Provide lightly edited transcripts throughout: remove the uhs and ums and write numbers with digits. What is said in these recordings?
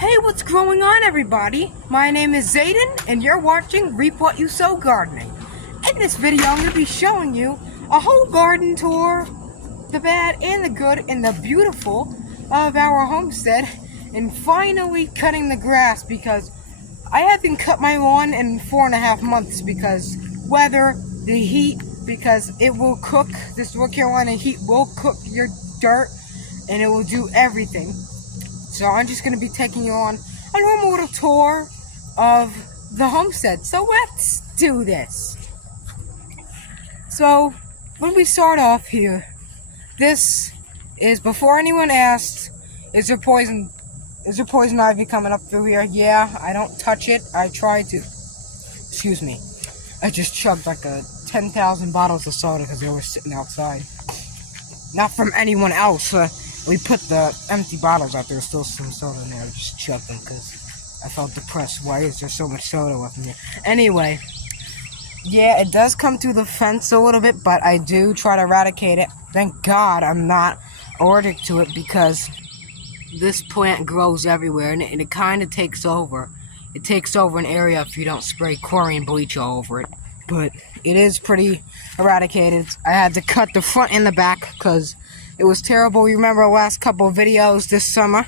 Hey, what's going on, everybody? My name is Zayden, and you're watching Reap What You Sow Gardening. In this video, I'm going to be showing you a whole garden tour, the bad and the good and the beautiful of our homestead, and finally cutting the grass because I haven't cut my lawn in 4.5 months because weather, the heat, because it will cook, this North Carolina heat will cook your dirt and it will do everything. So I'm just going to be taking you on a normal little tour of the homestead. So let's do this. So when we start off here, this is, before anyone asks, is there poison ivy coming up through here? Yeah, I don't touch it. I try to. Excuse me. I just chugged like 10,000 bottles of soda because they were sitting outside. Not from anyone else. We put the empty bottles out. There's still some soda in there. I just chugged them because I felt depressed. Why is there so much soda left in here? Anyway, yeah, it does come through the fence a little bit, but I do try to eradicate it. Thank God I'm not allergic to it because this plant grows everywhere and it kind of takes over. It takes over an area if you don't spray chlorine bleach all over it. But it is pretty eradicated. I had to cut the front and the back because it was terrible. You remember our last couple of videos this summer?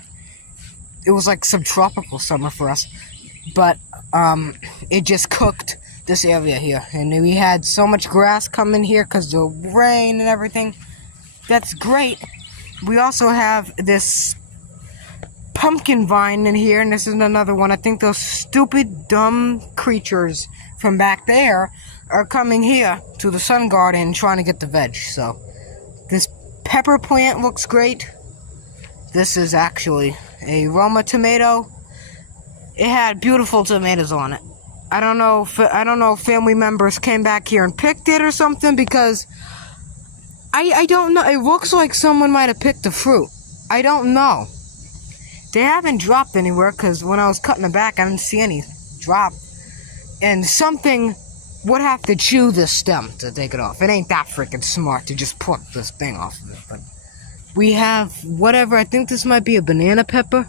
It was like subtropical summer for us. But it just cooked this area here. And we had so much grass coming here because the rain and everything. That's great. We also have this pumpkin vine in here. And this is another one. I think those stupid, dumb creatures from back there are coming here to the sun garden trying to get the veg. So this pepper plant looks great. This is actually a Roma tomato. It had beautiful tomatoes on it. I don't know if family members came back here and picked it or something because I don't know. It looks like someone might have picked the fruit. I don't know. They haven't dropped anywhere because when I was cutting the back, I didn't see any drop. And something would have to chew this stem to take it off. It ain't that freaking smart to just pluck this thing off of it. But we have whatever. I think this might be a banana pepper.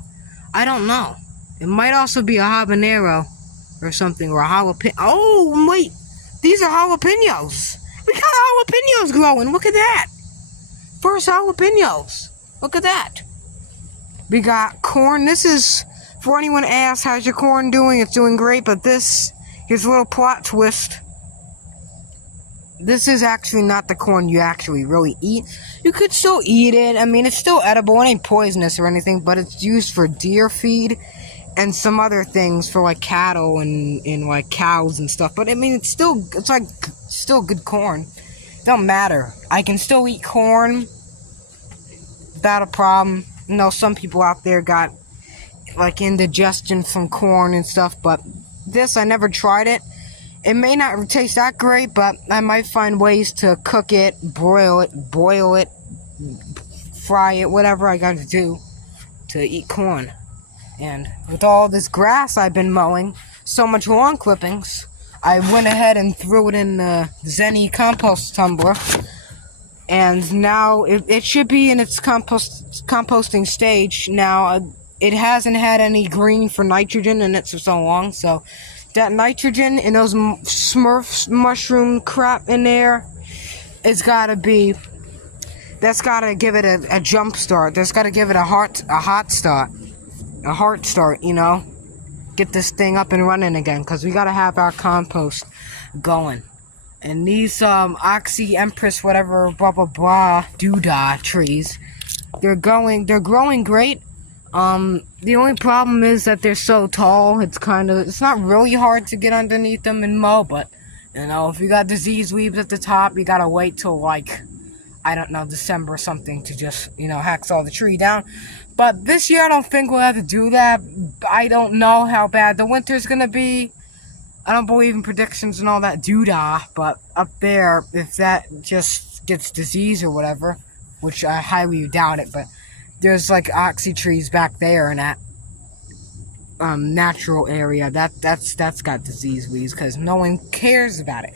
I don't know. It might also be a habanero or something, or a jalapeno. Oh, wait. These are jalapenos. We got jalapenos growing. Look at that. First jalapenos. Look at that. We got corn. This is, for anyone asks, how's your corn doing? It's doing great, but here's a little plot twist. This is actually not the corn you actually really eat. You could still eat it. I mean, it's still edible. It ain't poisonous or anything, but it's used for deer feed and some other things for like cattle and like cows and stuff. But I mean, it's still good corn. Don't matter. I can still eat corn without a problem. You know, some people out there got like indigestion from corn and stuff, but this, I never tried it. It may not taste that great, but I might find ways to cook it, boil it, fry it, whatever I gotta do to eat corn. And with all this grass I've been mowing, so much lawn clippings, I went ahead and threw it in the Zenny compost tumbler. And now it should be in its composting stage. Now, it hasn't had any green for nitrogen in it for so long, so that nitrogen and those Smurf mushroom crap in there, that's gotta give it a jump start. That's gotta give it a heart start, you know, get this thing up and running again, because we gotta have our compost going. And these Oxy Empress whatever blah blah blah doodah trees, they're growing great. The only problem is that they're so tall. It's not really hard to get underneath them and mow, but you know, if you got disease weeds at the top, you gotta wait till like, I don't know, December or something to just, you know, hacksaw the tree down. But this year I don't think we'll have to do that. I don't know how bad the winter's gonna be. I don't believe in predictions and all that doodah, but up there, if that just gets disease or whatever, which I highly doubt it, but there's like oxy trees back there in that natural area. That's got disease weeds because no one cares about it.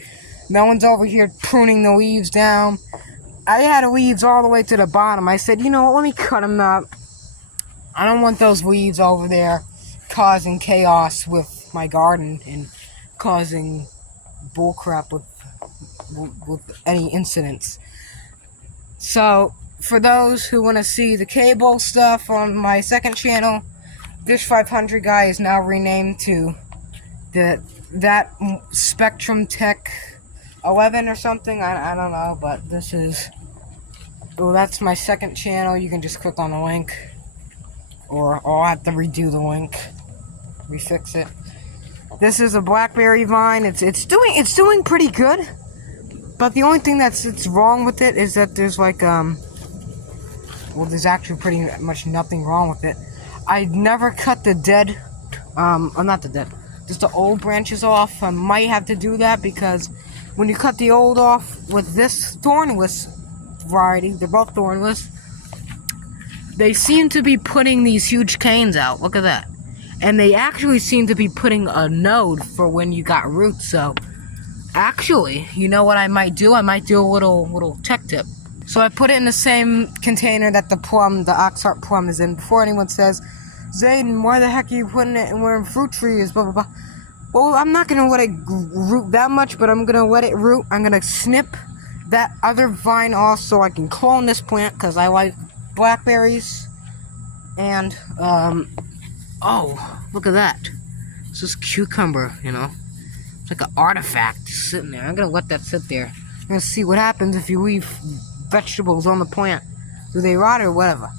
No one's over here pruning the leaves down. I had leaves all the way to the bottom. I said, you know what, let me cut them up. I don't want those weeds over there causing chaos with my garden and causing bullcrap with any incidents. So, for those who want to see the cable stuff on my second channel, this 500 guy is now renamed to that Spectrum Tech 11 or something. I don't know, but this is... Well, that's my second channel. You can just click on the link. Or I'll have to redo the link. Refix it. This is a blackberry vine. It's doing pretty good. But the only thing that's wrong with it is that there's like well, there's actually pretty much nothing wrong with it. I never cut the dead not the dead, just the old branches off. I might have to do that because when you cut the old off with this thornless variety, they're both thornless, they seem to be putting these huge canes out. Look at that. And they actually seem to be putting a node for when you got roots. So actually, you know what I might do? I might do a little tech tip. So I put it in the same container that the Oxheart plum is in. Before anyone says, Zayden, why the heck are you putting it in where fruit tree is, blah, blah, blah. Well, I'm not going to let it root that much, but I'm going to let it root. I'm going to snip that other vine off so I can clone this plant, because I like blackberries. And, oh, look at that. This is cucumber, you know. It's like an artifact sitting there. I'm going to let that sit there. I'm going to see what happens if you leave vegetables on the plant. Do they rot or whatever?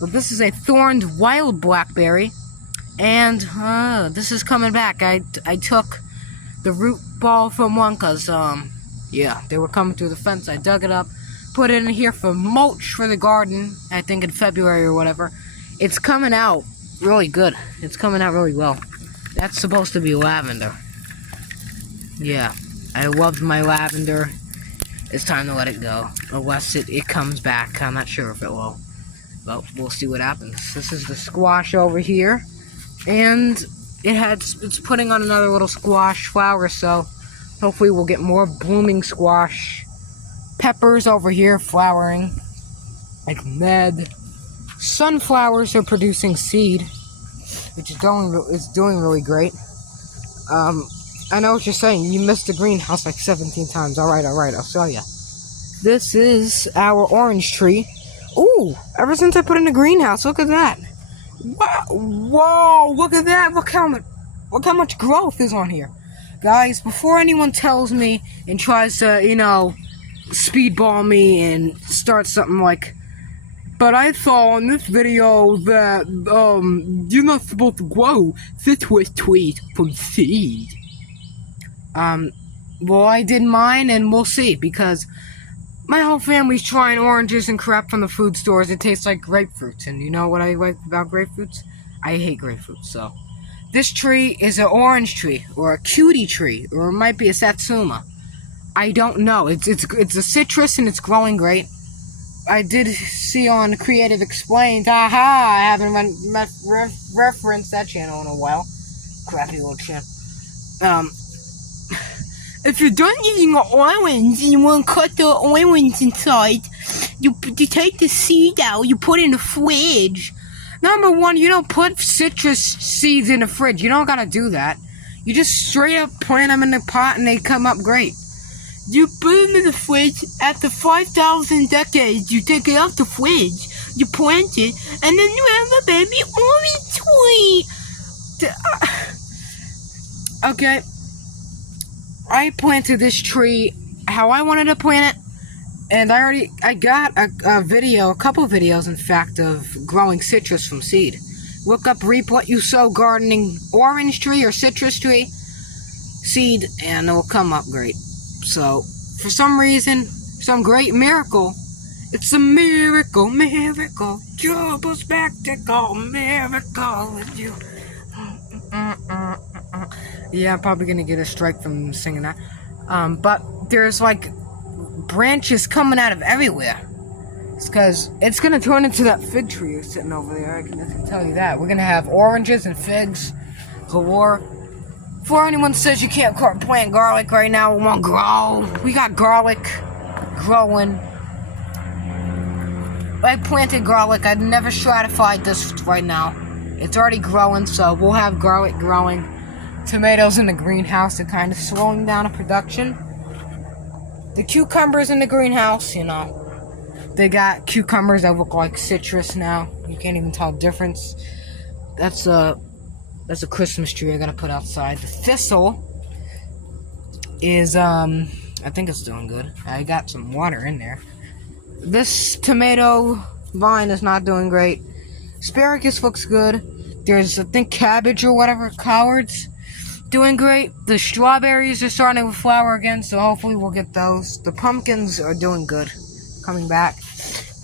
But this is a thorned wild blackberry. And, this is coming back. I took the root ball from one because, yeah, they were coming through the fence. I dug it up, put it in here for mulch for the garden, I think in February or whatever. It's coming out really good. It's coming out really well. That's supposed to be lavender. Yeah, I loved my lavender. It's time to let it go. Unless it comes back. I'm not sure if it will. But we'll see what happens. This is the squash over here. And it's putting on another little squash flower, so hopefully we'll get more blooming squash. Peppers over here flowering like mad. Sunflowers are producing seed, which is doing really great. I know what you're saying. You missed the greenhouse like 17 times. Alright, I'll show ya. This is our orange tree. Ooh, ever since I put in the greenhouse, look at that. Wow, whoa, look at that. Look how much growth is on here. Guys, before anyone tells me and tries to, you know, speedball me and start something like, but I saw in this video that, you're not supposed to grow citrus trees from seed. Well, I did mine, and we'll see, because my whole family's trying oranges and crap from the food stores. It tastes like grapefruits, and you know what I like about grapefruits? I hate grapefruits, so. This tree is an orange tree, or a cutie tree, or it might be a satsuma. I don't know. It's a citrus, and it's growing great. I did see on Creative Explained, aha, I haven't referenced that channel in a while. Crappy little channel. If you're done eating an orange and you want to cut the orange inside, you take the seed out, you put it in the fridge. Number one, you don't put citrus seeds in the fridge. You don't gotta do that. You just straight up plant them in the pot and they come up great. You put them in the fridge, after 5,000 decades, you take it out the fridge, you plant it, and then you have a baby orange tree. Okay. I planted this tree how I wanted to plant it, and I got a couple videos, in fact, of growing citrus from seed. Look up Reap What You Sow Gardening Orange Tree or Citrus Tree seed, and it will come up great. So, for some reason, some great miracle, it's a miracle, double spectacle, miracle with you. Yeah, I'm probably gonna get a strike from singing that. But there's like branches coming out of everywhere. It's because it's gonna turn into that fig tree sitting over there. I can tell you that. We're gonna have oranges and figs galore. Before anyone says you can't plant garlic right now, it won't grow. We got garlic growing. I planted garlic. I've never stratified this right now. It's already growing, so we'll have growing tomatoes in the greenhouse. They're kind of slowing down the production. The cucumbers in the greenhouse, you know, they got cucumbers that look like citrus now. You can't even tell the difference. That's a Christmas tree I gotta put outside. The thistle is, I think it's doing good. I got some water in there. This tomato vine is not doing great. Asparagus looks good. There's, I think, cabbage or whatever, collards, doing great. The strawberries are starting to flower again, so hopefully we'll get those. The pumpkins are doing good, coming back.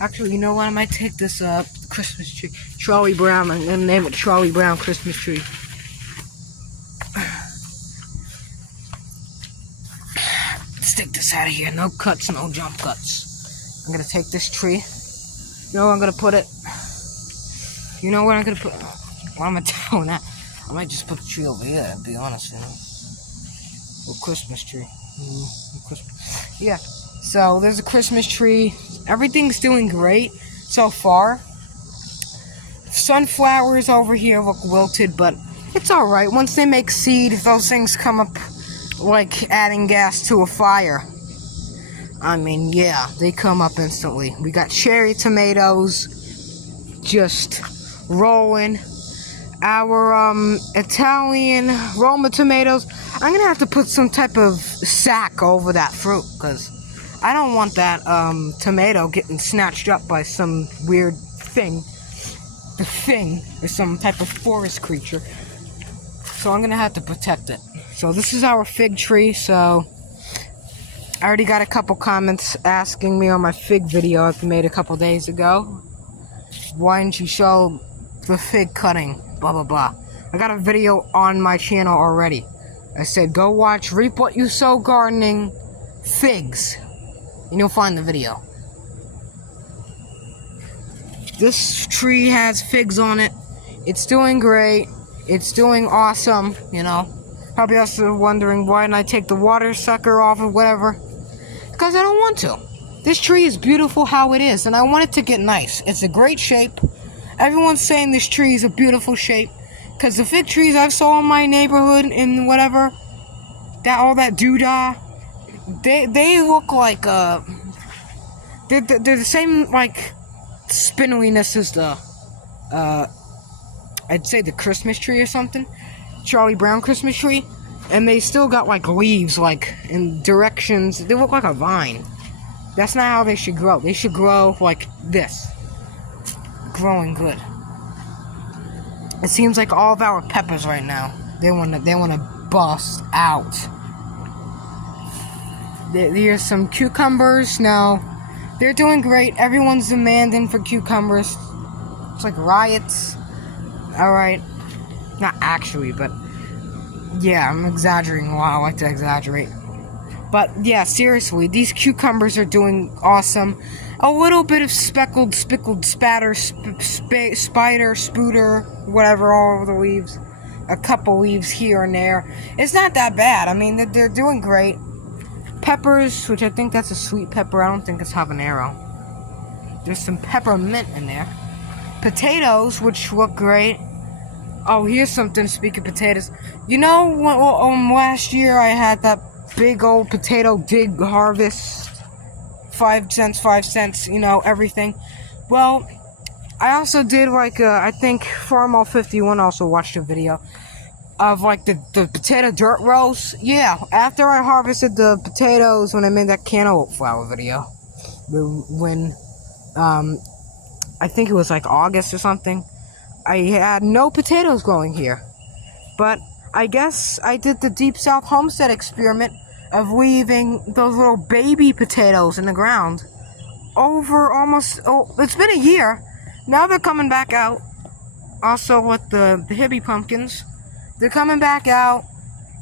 Actually, you know what? I might take this Christmas tree, Charlie Brown. I'm gonna name it Charlie Brown Christmas tree. Let's take this out of here. No cuts, no jump cuts. I'm gonna take this tree. You know where I'm gonna put it? You know where I'm gonna put it? What am I doing that? I might just put the tree over here, to be honest, you know. A Christmas tree. Christmas. Yeah. So there's a Christmas tree. Everything's doing great so far. Sunflowers over here look wilted, but it's alright. Once they make seed, those things come up like adding gas to a fire. I mean, yeah, they come up instantly. We got cherry tomatoes just rolling. Our Italian Roma tomatoes, I'm gonna have to put some type of sack over that fruit, because I don't want that tomato getting snatched up by some weird thing. The thing is some type of forest creature. So I'm gonna have to protect it. So this is our fig tree. So I already got a couple comments asking me on my fig video I made a couple days ago. Why didn't you show the fig cutting? Blah blah blah. I got a video on my channel already. I said go watch Reap What You Sow Gardening Figs, and you'll find the video. This tree has figs on it. It's doing great. It's doing awesome, you know. Probably also wondering why didn't I take the water sucker off or whatever. Because I don't want to. This tree is beautiful how it is, and I want it to get nice. It's a great shape. Everyone's saying this tree is a beautiful shape. Because the fig trees I've saw in my neighborhood and whatever, all that doodah, they look like, they're the same, like, spindliness as the, I'd say the Christmas tree or something. Charlie Brown Christmas tree. And they still got, like, leaves, like, in directions. They look like a vine. That's not how they should grow. They should grow like this. Growing good. It seems like all of our peppers right now, they wanna bust out. There's some cucumbers now. They're doing great. Everyone's demanding for cucumbers. It's like riots. Alright. Not actually, but yeah, I'm exaggerating a lot. I like to exaggerate. But yeah, seriously, these cucumbers are doing awesome. A little bit of spickled spatter, spider, spooter, whatever, all over the leaves. A couple leaves here and there. It's not that bad. I mean, they're doing great. Peppers, which I think that's a sweet pepper. I don't think it's habanero. There's some peppermint in there. Potatoes, which look great. Oh, here's something, speaking of potatoes. You know, last year I had that big old potato dig harvest. 5 cents, you know, everything. Well, I also did, like, I think Farmall 51 also watched a video of, like, the potato dirt rows. Yeah, after I harvested the potatoes, when I made that cantaloupe flower video. When, I think it was, like, August or something. I had no potatoes growing here. But I guess I did the Deep South Homestead experiment of leaving those little baby potatoes in the ground over almost, it's been a year. Now they're coming back out. Also with the hippie pumpkins, they're coming back out.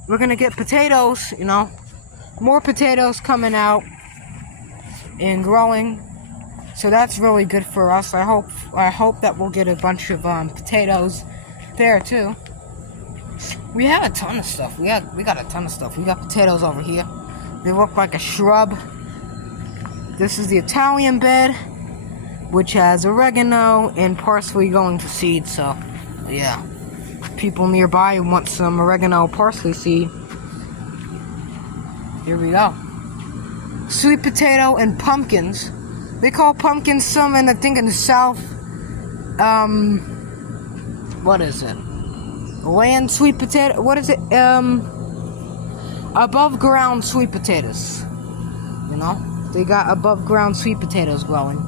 We're gonna get potatoes, you know, more potatoes coming out and growing. So that's really good for us. I hope that we'll get a bunch of potatoes there too. We had a ton of stuff. We got a ton of stuff. We got potatoes over here. They look like a shrub. This is the Italian bed, which has oregano and parsley going to seed. So Yeah. People nearby want some oregano parsley seed. Here we go. Sweet potato and pumpkins. They call pumpkins some, and I think in the South, what is it? Land sweet potato, what is it? Above ground sweet potatoes. You know? They got above ground sweet potatoes growing.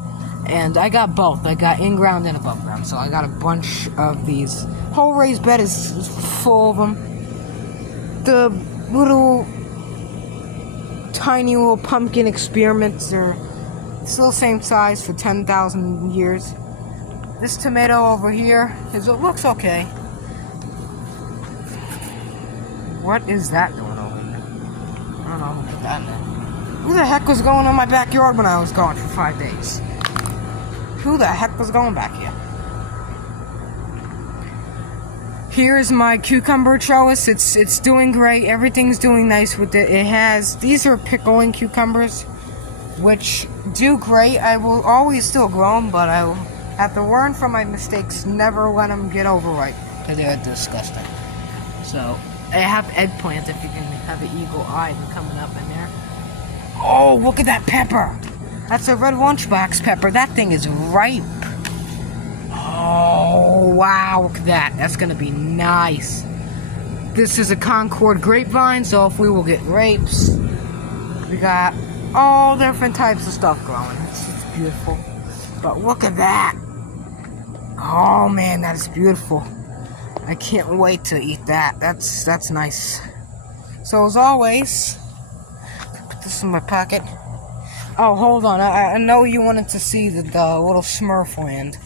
And I got both. I got in ground and above ground. So I got a bunch of these. Whole raised bed is full of them. The little tiny little pumpkin experiments are still the same size for 10,000 years. This tomato over here it looks okay. What is that doing over there? I don't know who put that in there. Who the heck was going in my backyard when I was gone for 5 days? Who the heck was going back here? Here's my cucumber trellis. It's doing great. Everything's doing nice with it. These are pickling cucumbers, which do great. I will always still grow them, but I will have to learn from my mistakes. Never let them get overripe, because they're disgusting. So, I have eggplant, if you can have an eagle eye coming up in there. Oh, look at that pepper! That's a red lunchbox pepper. That thing is ripe. Oh, wow, look at that. That's going to be nice. This is a Concord grapevine, so if we will get grapes, we got all different types of stuff growing. It's beautiful. But look at that. Oh, man, that is beautiful. I can't wait to eat that. That's nice. So, as always, put this in my pocket. Oh, hold on. I know you wanted to see the little Smurf land.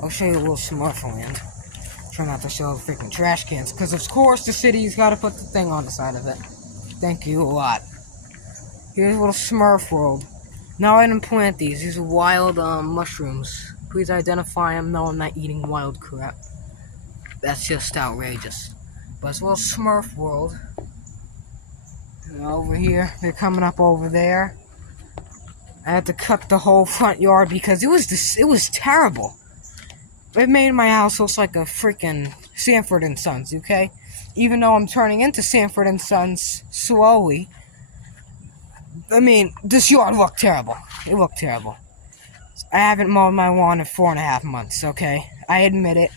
I'll show you a little Smurf land. Try not to show the freaking trash cans, because of course the city's got to put the thing on the side of it. Thank you a lot. Here's a little Smurf world. Now I didn't plant these. These are wild mushrooms. Please identify them. No, I'm not eating wild crap. That's just outrageous. But it's a little Smurf world. And over here, they're coming up over there. I had to cut the whole front yard because it was terrible. It made my house look like a freaking Sanford and Sons, okay? Even though I'm turning into Sanford and Sons slowly. I mean, this yard looked terrible. It looked terrible. I haven't mowed my lawn in 4.5 months, okay? I admit it.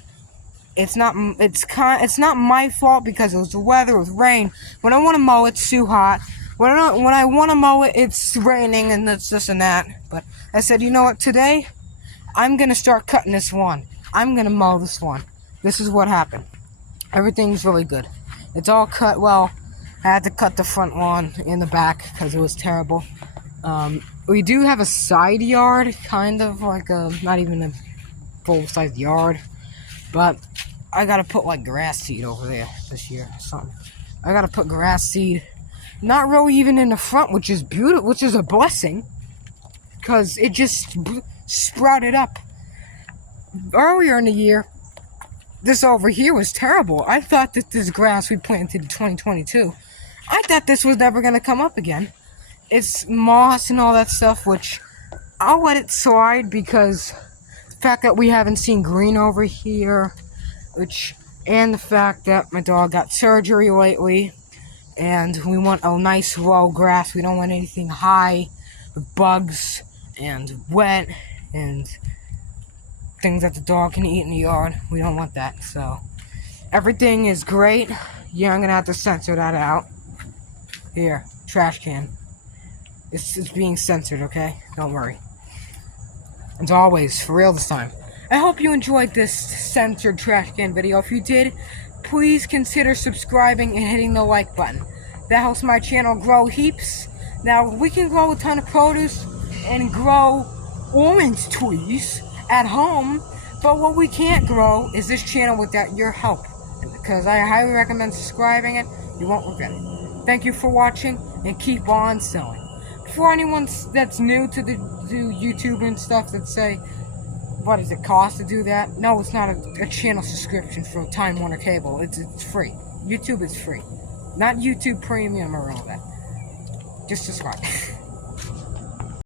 It's not my fault because it was the weather, it was rain. When I want to mow, it's too hot. When I want to mow it, it's raining and it's this and that. But I said, you know what, today, I'm going to start cutting this lawn. I'm going to mow this lawn. This is what happened. Everything's really good. It's all cut. Well, I had to cut the front lawn in the back because it was terrible. We do have a side yard, kind of like not even a full-size yard. But I got to put like grass seed over there this year or something. I got to put grass seed. Not really even in the front, which is beautiful, which is a blessing. Because it just sprouted up. Earlier in the year, this over here was terrible. I thought that this grass we planted in 2022, I thought this was never going to come up again. It's moss and all that stuff, which I'll let it slide because the fact that we haven't seen green over here, and the fact that my dog got surgery lately, and we want a nice low grass. We don't want anything high with bugs and wet and things that the dog can eat in the yard. We don't want that. So everything is great. Yeah, I'm gonna have to censor that out. Here, trash can. It's being censored, okay? Don't worry. As always, for real this time. I hope you enjoyed this censored trash can video. If you did, please consider subscribing and hitting the like button. That helps my channel grow heaps. Now, we can grow a ton of produce and grow orange trees at home, but what we can't grow is this channel without your help. Because I highly recommend subscribing it. You won't regret it. Thank you for watching, and keep on sewing. For anyone that's new to YouTube and stuff that say, what does it cost to do that? No, it's not a channel subscription for Time Warner Cable. It's free. YouTube is free. Not YouTube Premium or all that. Just subscribe.